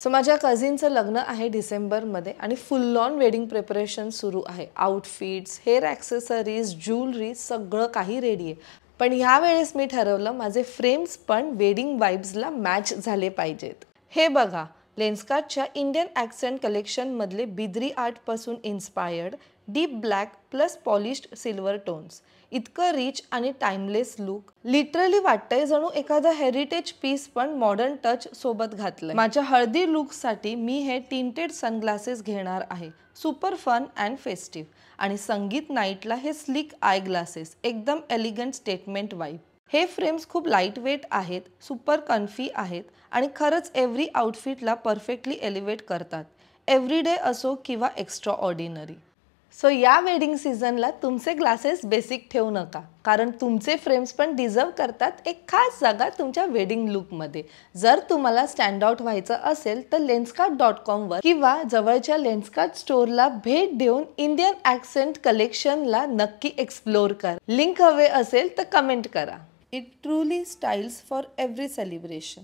So माझ्या कझिनचं लग्न आहे डिसेंबरमध्ये आणि फुल ऑन वेडिंग प्रिपरेशन सुरू आहे. आउटफिट्स, हेअर ॲक्सेसरीज, ज्वेलरी सगळं काही रेडी आहे. पण ह्या वेळेस मी ठरवलं माझे फ्रेम्स पण वेडिंग वाइब्सला मॅच झाले पाहिजेत. हे बघा, लेन्सकार्टच्या इंडियन ॲक्सेंट कलेक्शनमधले बिद्री आर्टपासून inspired deep black plus polished silver tones. इतकं रिच आणि टाइमलेस लुक. लिटरली वाटतंय जणू एखादा हेरिटेज पीस पण मॉडर्न टच सोबत घातलंय. माझ्या हळदी लुकसाठी मी हे टिंटेड सनग्लासेस घेणार आहे. Super fun and festive. आणि संगीत नाईटला हे स्लिक आय ग्लासेस. एकदम एलिगंट स्टेटमेंट वाईब. हे फ्रेम्स खूप लाईट वेट आहेत, सुपर कन्फी आहेत आणि खरंच एव्हरी आउटफिटला परफेक्टली एलिव्हेट करतात. एव्हरीडे असो किंवा एक्स्ट्रा ऑर्डिनरी. सो या वेडिंग सीझनला तुमचे ग्लासेस बेसिक ठेवू नका, कारण तुमचे फ्रेम्स पण डिझर्व करतात एक खास जागा तुमच्या वेडिंग लुकमध्ये. जर तुम्हाला स्टँड आउट व्हायचं असेल तर lenskart.com वर किंवा जवळच्या लेन्सकार्ट स्टोअरला भेट देऊन इंडियन ॲक्सेंट कलेक्शनला नक्की एक्सप्लोर करा. लिंक हवे असेल तर कमेंट करा. It truly styles for every celebration.